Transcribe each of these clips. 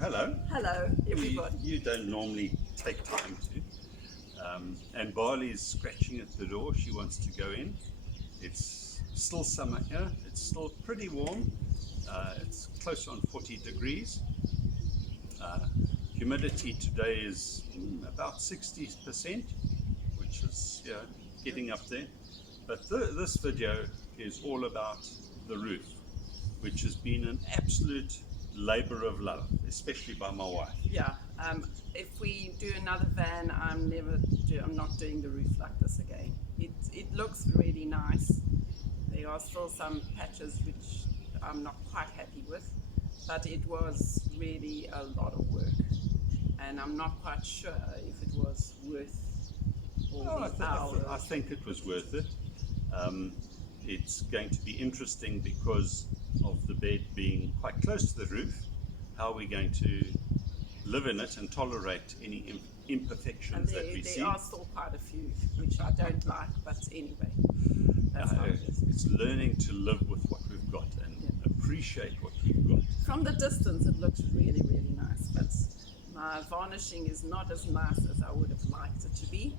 hello. Hello, everybody. You don't normally take time to. And Barley's scratching at the door. She wants to go in. It's still summer here. It's still pretty warm. It's close on 40 degrees. Humidity today is about 60%, which is getting up there. But this video is all about the roof, which has been an absolute labor of love, especially by my wife. Yeah, if we do another van, I'm not doing the roof like this again. It looks really nice. There are still some patches which I'm not quite happy with, but it was really a lot of work, and I'm not quite sure if it was worth all the hours. I think it was worth it. It's going to be interesting because of the bed being quite close to the roof. How are we going to live in it and tolerate any imperfections that we see? There are still quite a few which I don't like, but anyway, that's how it is. It's learning to live with what we've got and appreciate what we've got. From the distance it looks really, really nice, but my varnishing is not as nice as I would have liked it to be.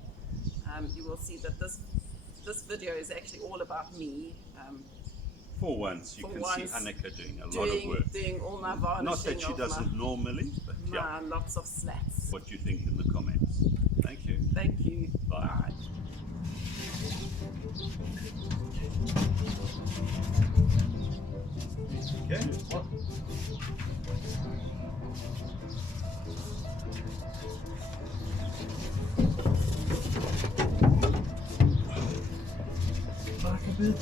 You will see that this video is actually all about me. For once, you can see Hanneke doing a lot of work. Doing all my varnishing. Not that she doesn't normally, but lots of slats. What you think in the comments. Thank you. Thank you. Bye. Okay. Back a bit.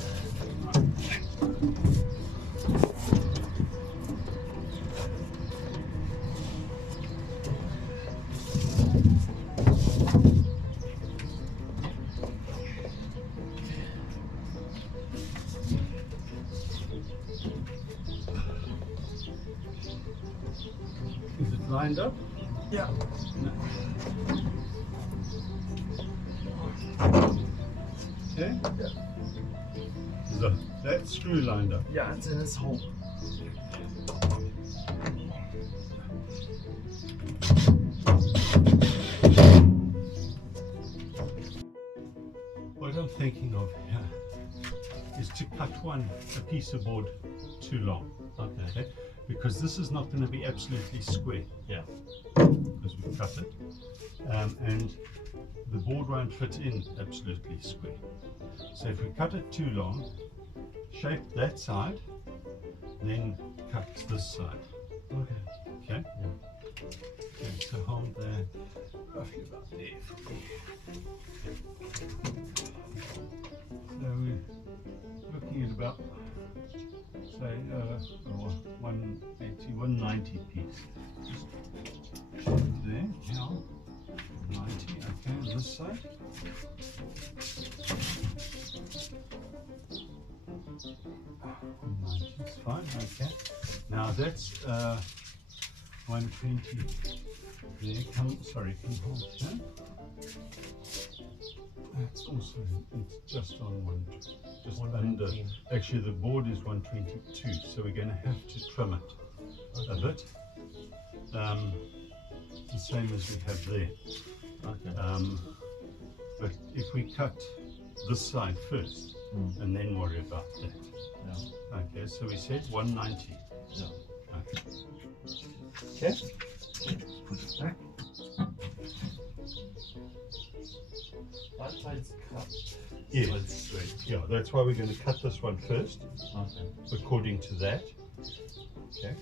Is it lined up? Yeah. No. Okay. Yeah. So that screw lined up. Yeah, it's in its hole. What I'm thinking of here is to cut a piece of board too long. Okay. Because this is not going to be absolutely square. Yeah. Because we cut it. And the board won't fit in absolutely square. So if we cut it too long, shape that side, then cut this side. Okay. Okay? Yeah. Okay, so hold that roughly about there for me. So we're looking at about, say, 180, 190 piece. Just there, now, 90, okay, on this side. It's fine, okay. Now that's 120 there, come hold here. That's also, it's just on just under, actually the board is 122, so we're going to have to trim it a bit. The same as we have there. Okay. But if we cut this side first and then worry about that. Yeah. Okay, so we said 190. Yeah. Okay. Okay. Put it back. That side's cut. Yeah, yeah, that's why we're going to cut this one first, Okay. according to that. Okay.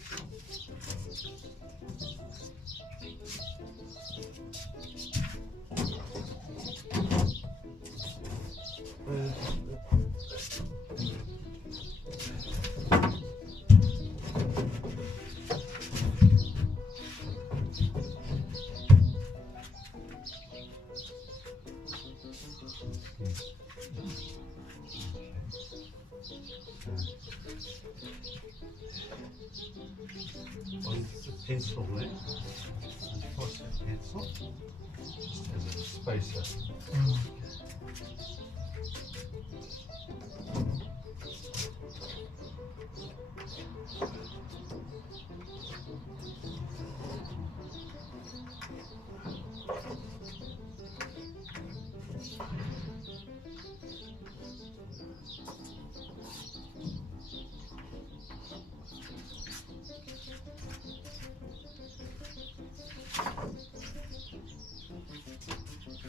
Pencil there, and toss the pencil just as a spacer.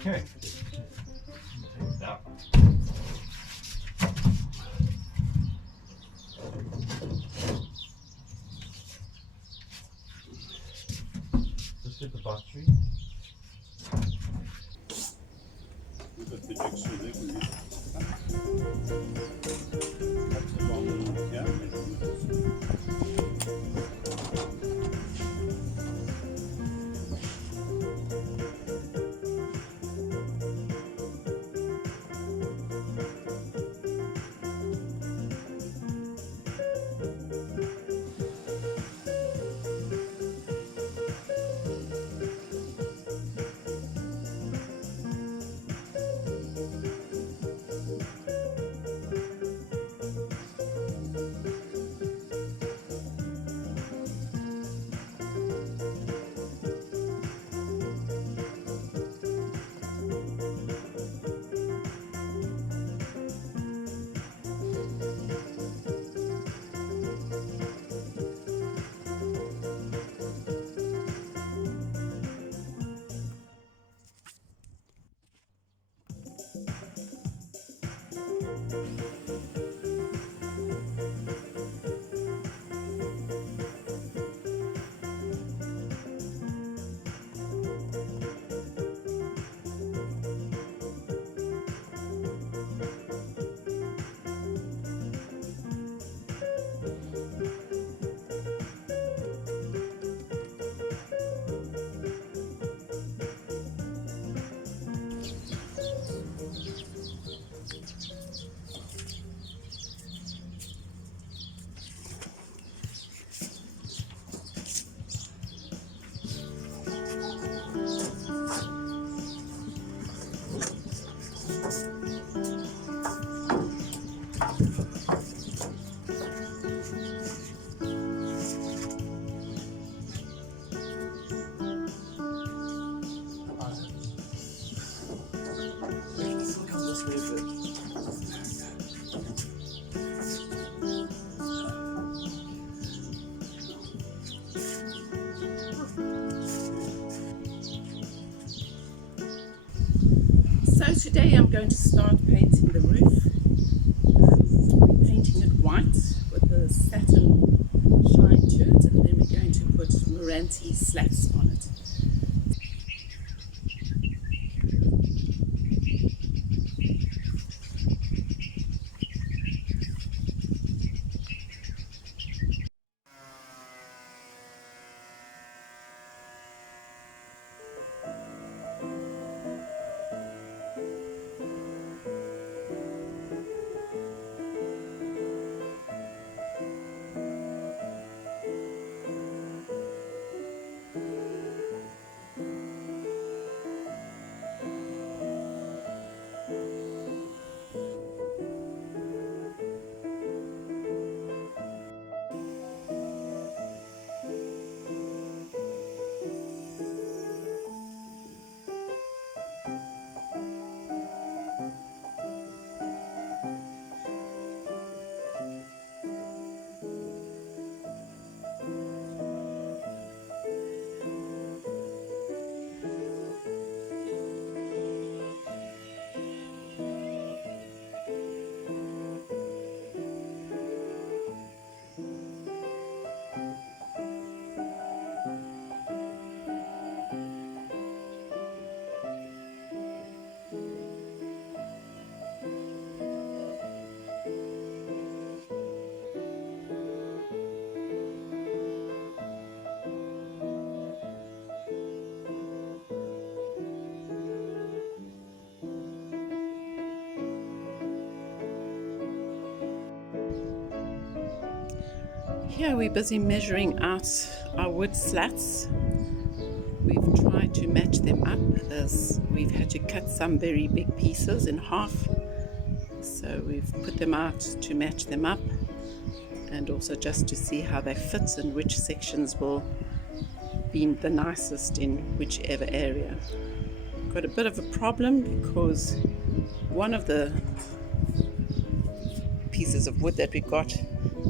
Okay. Take it out. Just hit the battery. We've got the jigsaw there for you. That's a long one, yeah. So today I'm going to start painting the roof. We're painting it white with a satin shine to it, and then we're going to put Meranti slats on it. Here we're busy measuring out our wood slats. We've tried to match them up as we've had to cut some very big pieces in half So we've put them out to match them up, and also just to see how they fit and which sections will be the nicest in whichever area. Got a bit of a problem because one of the pieces of wood that we got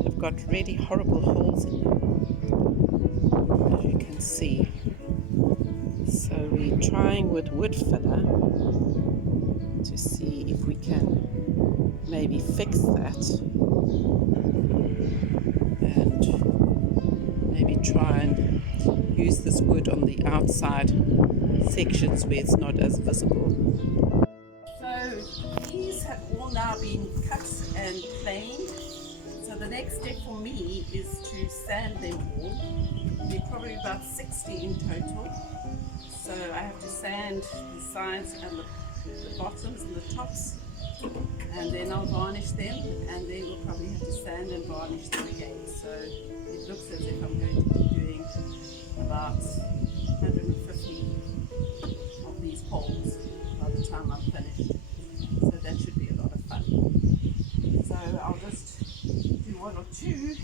have got really horrible holes in them, as you can see. So we're trying with wood filler to see if we can maybe fix that and maybe try and use this wood on the outside sections where it's not as visible. So these have all now been cut and planed. So the next step for me is to sand them all. They're probably about 60 in total. So I have to sand the sides and the bottoms and the tops, and then I'll varnish them, and then we'll probably have to sand and varnish them again. So it looks as if I'm going to be doing about 150 of these poles by the time I'm finished. So that should be a lot of fun. So I'll just do one or two.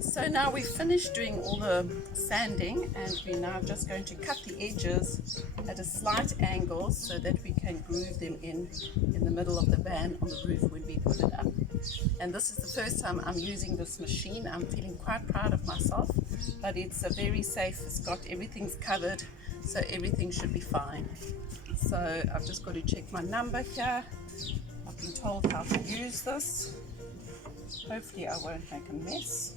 So now we've finished doing all the sanding, and we're now just going to cut the edges at a slight angle so that we can groove them in the middle of the van on the roof when we put it up. And this is the first time I'm using this machine. I'm feeling quite proud of myself, but it's very safe. It's got everything's covered, so everything should be fine. So I've just got to check my number here. I've been told how to use this. Hopefully I won't make a mess.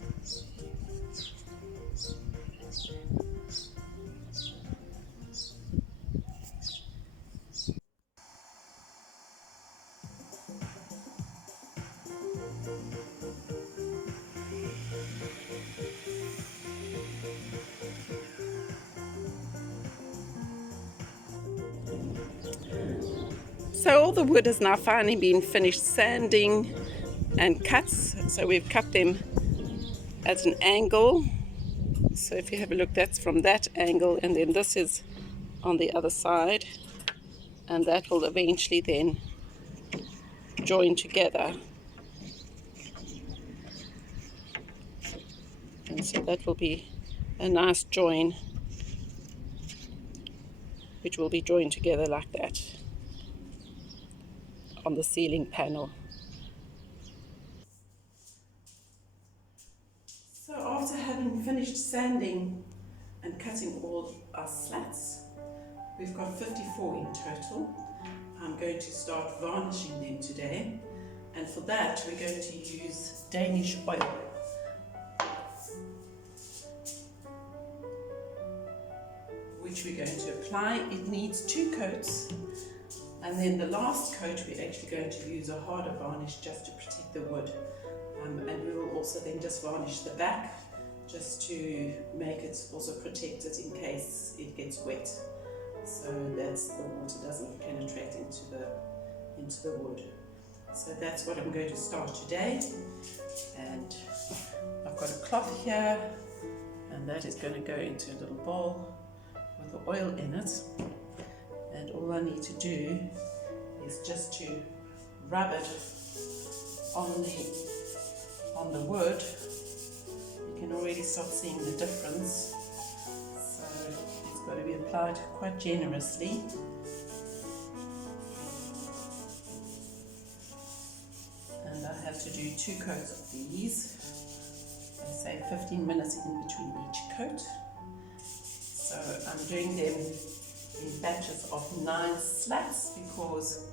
So all the wood has now finally been finished sanding and cuts. So we've cut them at an angle. So if you have a look, that's from that angle, and then this is on the other side, and that will eventually then join together. And so that will be a nice join, which will be joined together like that on the ceiling panel. So after having finished sanding and cutting all our slats, we've got 54 in total. I'm going to start varnishing them today, and for that we're going to use Danish oil. Which we're going to apply. It needs 2 coats, and then the last coat we're actually going to use a harder varnish just to protect the wood, and we will also then just varnish the back just to make it also protected in case it gets wet, so that the water doesn't penetrate into the wood. So that's what I'm going to start today, and I've got a cloth here, and that is going to go into a little bowl with the oil in it, and all I need to do is just to rub it on the wood. You can already start seeing the difference, so it's got to be applied quite generously. And I have to do 2 coats of these, I say 15 minutes in between each coat. So I'm doing them in batches of 9 slats, because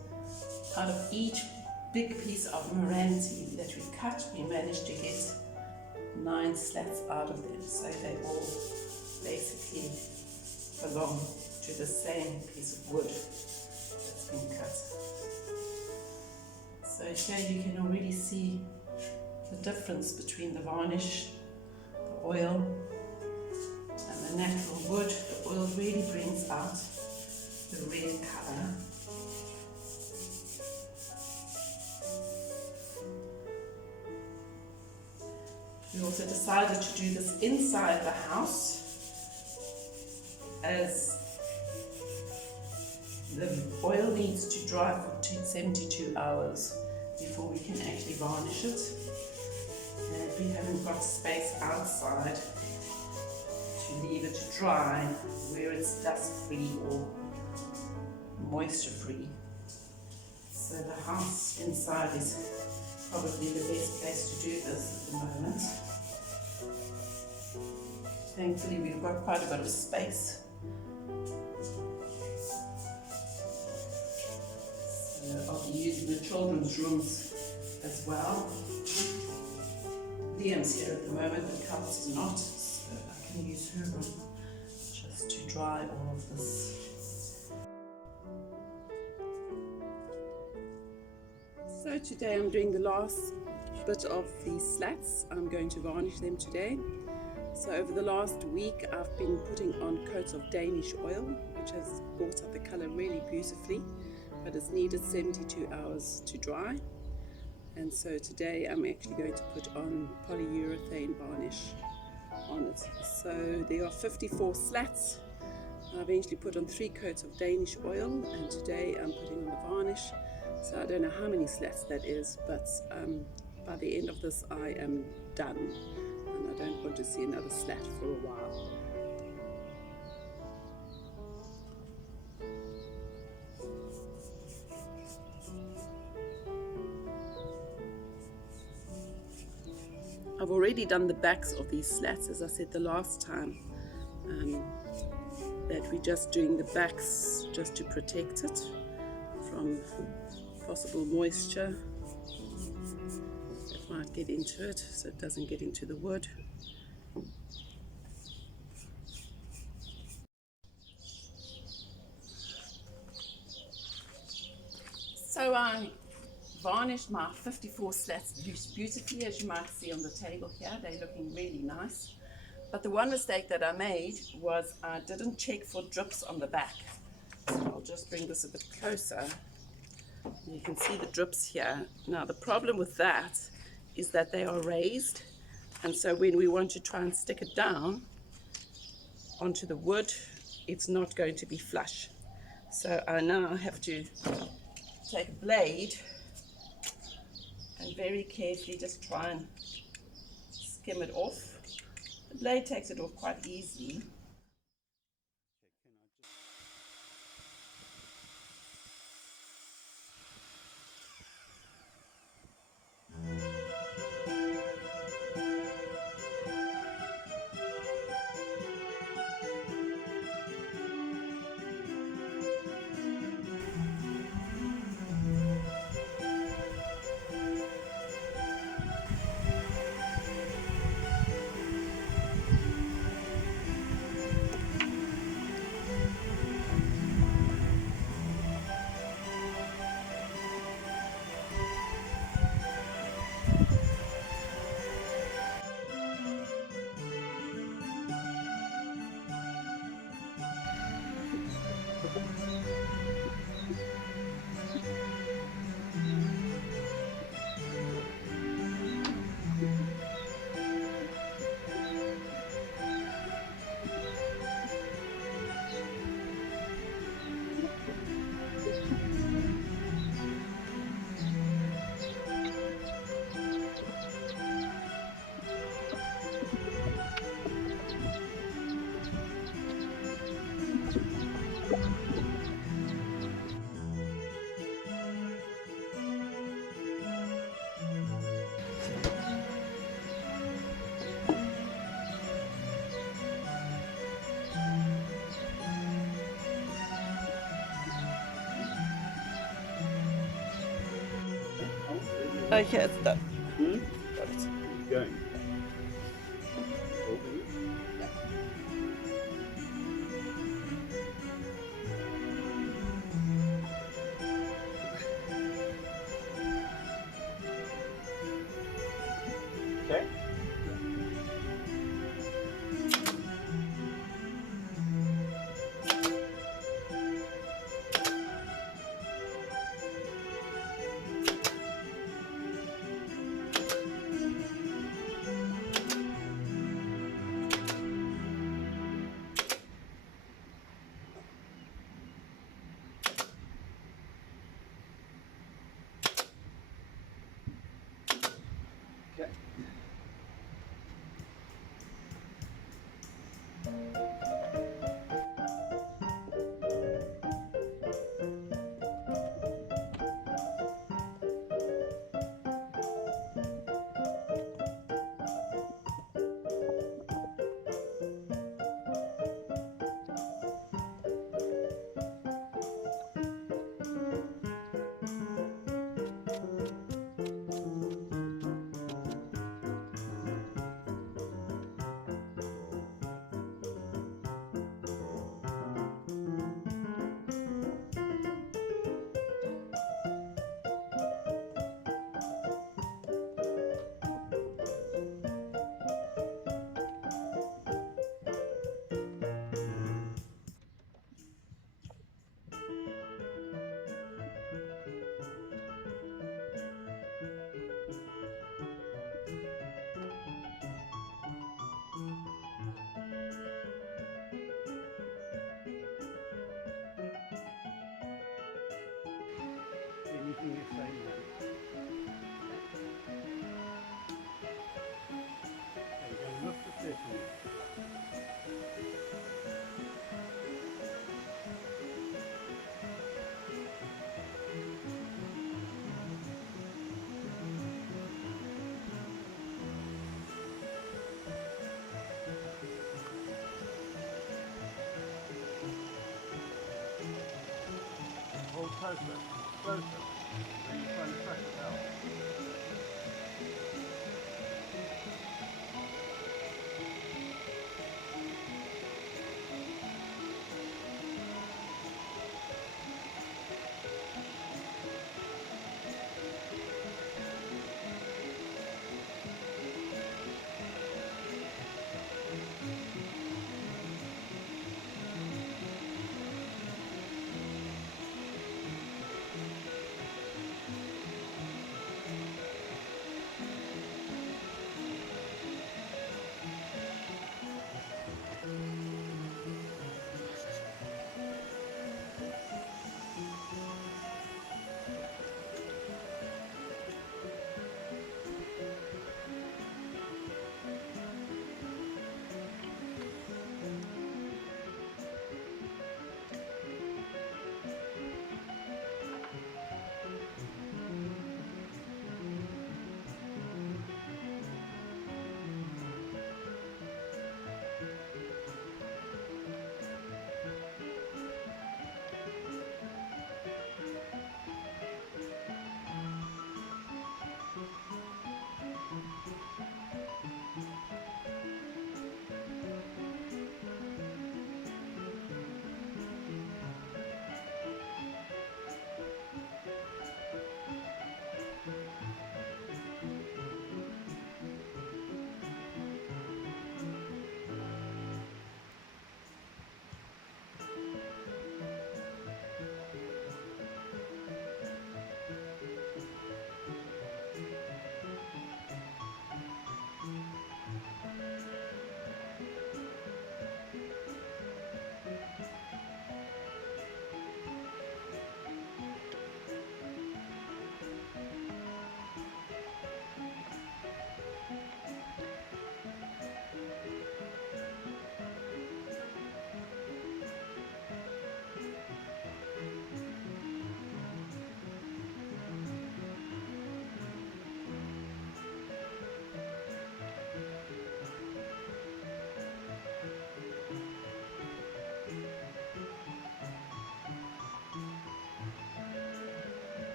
out of each big piece of Meranti that we cut, we managed to get 9 slats out of them. So they all basically belong to the same piece of wood that's been cut. So here you can already see the difference between the varnish, the oil, and the natural wood. The oil really brings out the red colour. We also decided to do this inside the house, as the oil needs to dry for 72 hours before we can actually varnish it. And we haven't got space outside to leave it to dry where it's dust free or moisture free. So the house inside is probably the best place to do this at the moment. Thankfully we've got quite a bit of space. So I'll be using the children's rooms as well. Liam's here at the moment, but Kels is not, so I can use her room just to dry all of this. So today I'm doing the last bit of the slats. I'm going to varnish them today. So over the last week I've been putting on coats of Danish oil, which has brought up the colour really beautifully, but it's needed 72 hours to dry. And so today I'm actually going to put on polyurethane varnish on it. So there are 54 slats. I've eventually put on 3 coats of Danish oil, and today I'm putting on the varnish. So I don't know how many slats that is, but by the end of this I am done, and I don't want to see another slat for a while. I've already done the backs of these slats, as I said the last time, that we're just doing the backs just to protect it from possible moisture that might get into it, so it doesn't get into the wood. So I varnished my 54 slats beautifully, as you might see on the table here. They're looking really nice. But the one mistake that I made was I didn't check for drips on the back. So I'll just bring this a bit closer. You can see the drips here. Now the problem with that is that they are raised, and so when we want to try and stick it down onto the wood, it's not going to be flush. So I now have to take a blade and very carefully just try and skim it off. The blade takes it off quite easily. Okay, it's done. Got it. Keep going. anything you're saying. Okay, you're going to lift it there for me. Hold closer, closer. So you're trying to press it out.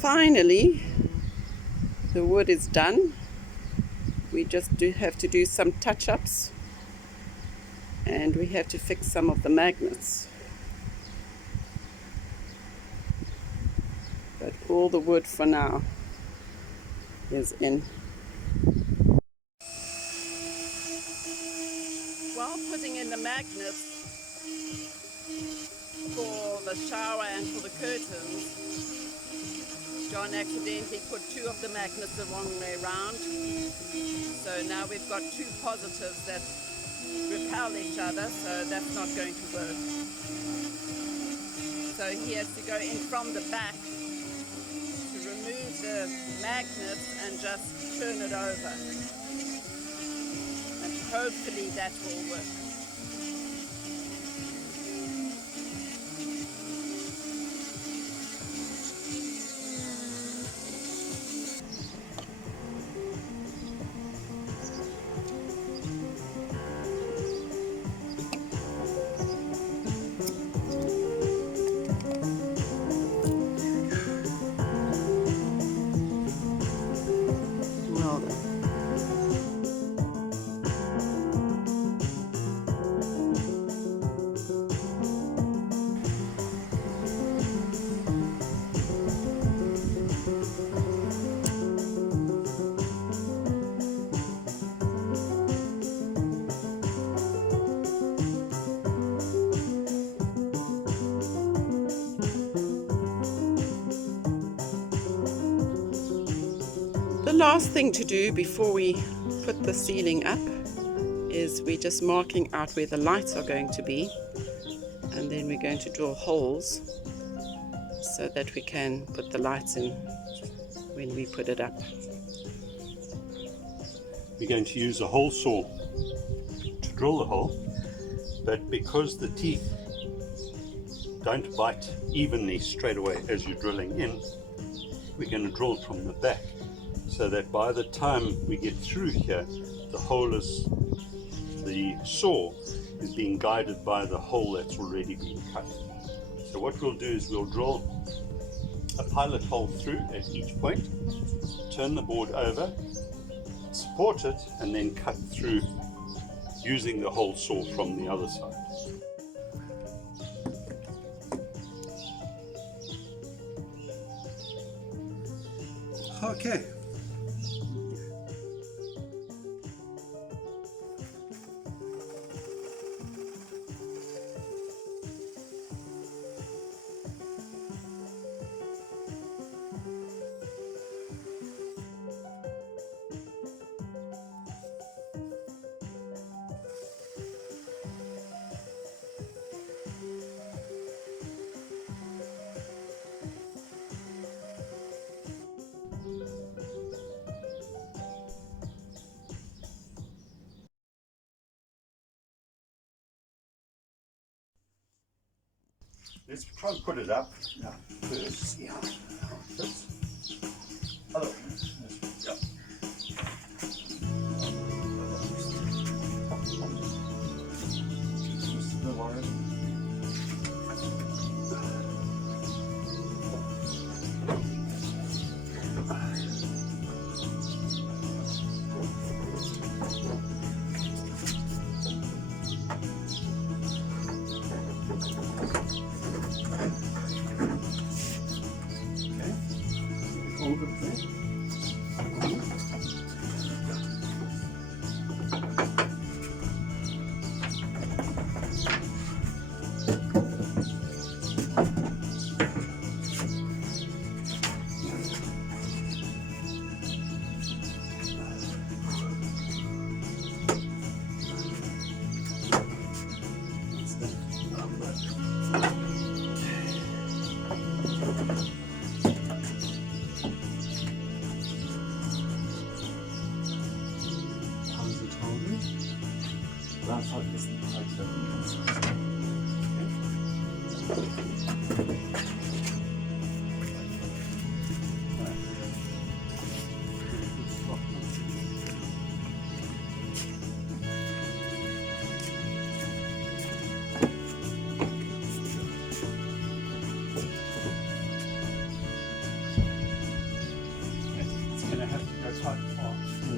Finally, the wood is done. We just have to do some touch-ups, and we have to fix some of the magnets. But all the wood for now is in. While putting in the magnets for the shower and for the curtains, John accidentally put two of the magnets the wrong way round. So now we've got two positives that repel each other, so that's not going to work. So he has to go in from the back to remove the magnets and just turn it over. And hopefully that will work. last thing to do before we put the ceiling up is we're just marking out where the lights are going to be, and then we're going to drill holes so that we can put the lights in when we put it up. We're going to use a hole saw to drill the hole, but because the teeth don't bite evenly straight away as you're drilling in, we're going to drill from the back so that by the time we get through here, the saw is being guided by the hole that's already been cut. So what we'll do is we'll drill a pilot hole through at each point, turn the board over, support it, and then cut through using the hole saw from the other side. Okay. Let's try and put it up now first, see how it fits. Hello. Yeah.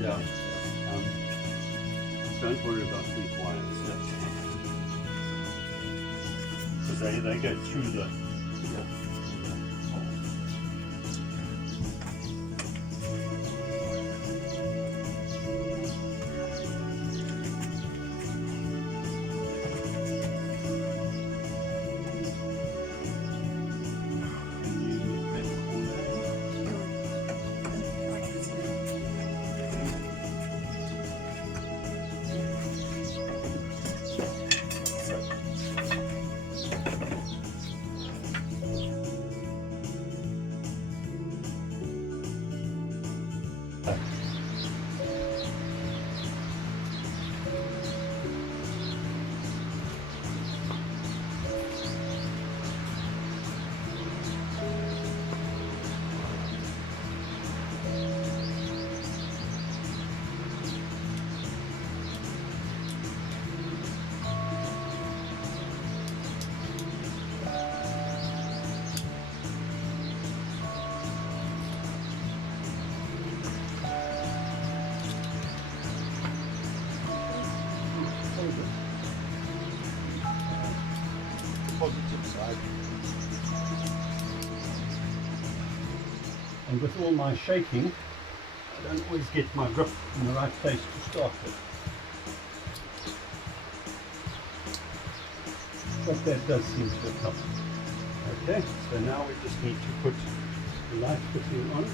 Yeah. Don't worry about these wires, because they go through the positive side. And with all my shaking, I don't always get my grip in the right place to start with. But that does seem to help. Okay, so now we just need to put the light fitting on.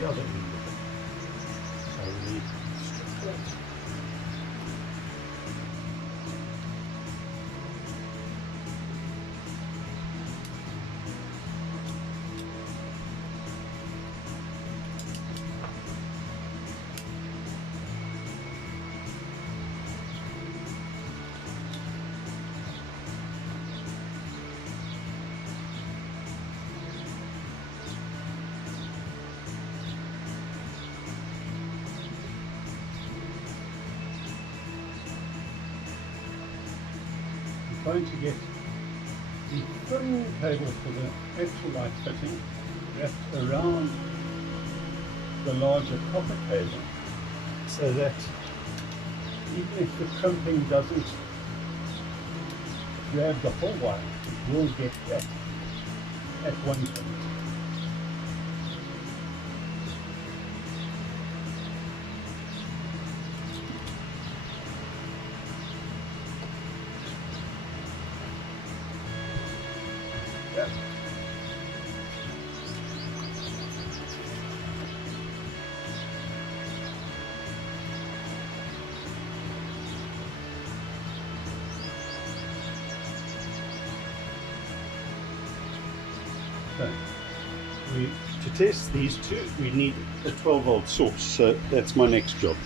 the other end. So we need to strip that. Trying to get the thin cable for the actual light fitting wrapped around the larger copper cable, so that even if the crimping doesn't grab the whole wire, it will get back at one point. Yeah. So, to test these two, we need a 12-volt source, so that's my next job.